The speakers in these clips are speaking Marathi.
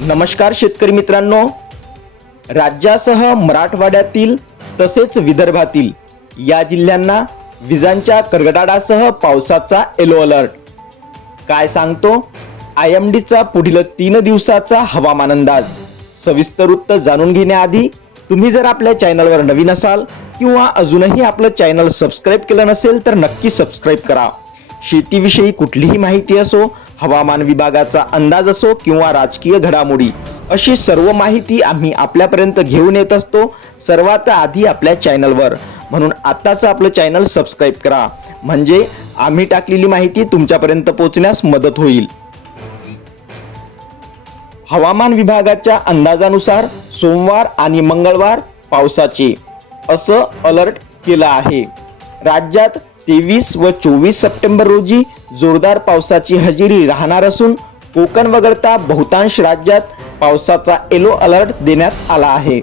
नमस्कार शेतकरी मित्रांनो. राज्यासह मराठवाड्यातील तसेच विदर्भातील या जिल्ह्यांना विजांच्या कडकडाटासह पावसाचा येलो अलर्ट काय सांगतो? आय एम डीचा पुढील तीन दिवसाचा हवामान अंदाज. सविस्तर वृत्त जाणून घेण्याआधी तुम्ही जर आपल्या चॅनलवर नवीन असाल किंवा अजूनही आपलं चॅनल सबस्क्राईब केलं नसेल तर नक्की सबस्क्राईब करा. शेतीविषयी कुठलीही माहिती असो हवामान विभागाचा अंदाज असो किंवा राजकीय घडामोडी अशी सर्व माहिती आम्ही आपल्यापर्यंत घेऊन येत असतो. सर्वात आधी आपल्या चॅनलवर. म्हणून आत्ताच आपलं चॅनल सबस्क्राईब करा. म्हणजे आम्ही टाकलेली माहिती तुमच्यापर्यंत पोहोचण्यास मदत होईल. हवामान विभागाच्या अंदाजानुसार सोमवार आणि मंगळवार पावसाचे असं अलर्ट केलं आहे. राज्यात तेवीस व चोवीस सप्टेंबर रोजी जोरदार पावसाची हजेरी राहणार असून कोकण वगळता बहुतांश राज्यात पावसाचा येलो अलर्ट देण्यात आला आहे.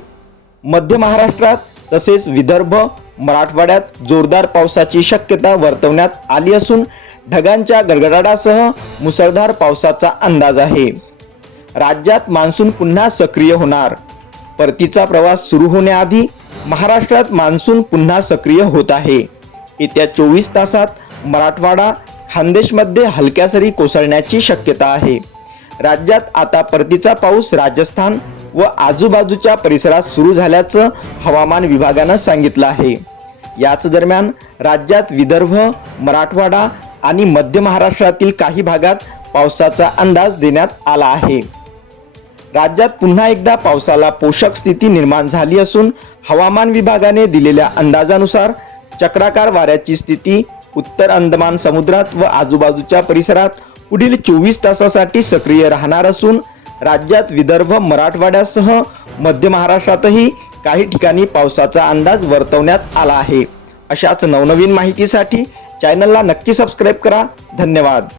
मध्य महाराष्ट्रात तसेच विदर्भ मराठवाड्यात जोरदार पावसाची शक्यता वर्तवण्यात आली असून ढगांच्या गडगडाटासह मुसळधार पावसाचा अंदाज आहे. राज्यात मान्सून पुन्हा सक्रिय होणार. परतीचा प्रवास सुरू होण्याआधी महाराष्ट्रात मान्सून पुन्हा सक्रिय होत आहे. येत्या चोवीस तासात मराठवाडा खानदेशमध्ये हलक्या सरी कोसळण्याची शक्यता आहे. राज्यात आता परतीचा पाऊस राजस्थान व आजूबाजूच्या परिसरात सुरू झाल्याचं हवामान विभागानं सांगितलं आहे. याच दरम्यान राज्यात विदर्भ मराठवाडा आणि मध्य महाराष्ट्रातील काही भागात पावसाचा अंदाज देण्यात आला आहे. राज्यात पुन्हा एकदा पावसाला पोषक स्थिती निर्माण झाली असून हवामान विभागाने दिलेल्या अंदाजानुसार चक्राकार वाऱ्याची स्थिती उत्तर अंदमान समुद्रात व आजूबाजूच्या परिसरात पुढील चोवीस तासासाठी सक्रिय राहणार असून राज्यात विदर्भ मराठवाड्यासह मध्य महाराष्ट्रातही काही ठिकाणी पावसाचा अंदाज वर्तवण्यात आला आहे. अशाच नवनवीन माहितीसाठी चॅनलला नक्की सबस्क्राईब करा. धन्यवाद.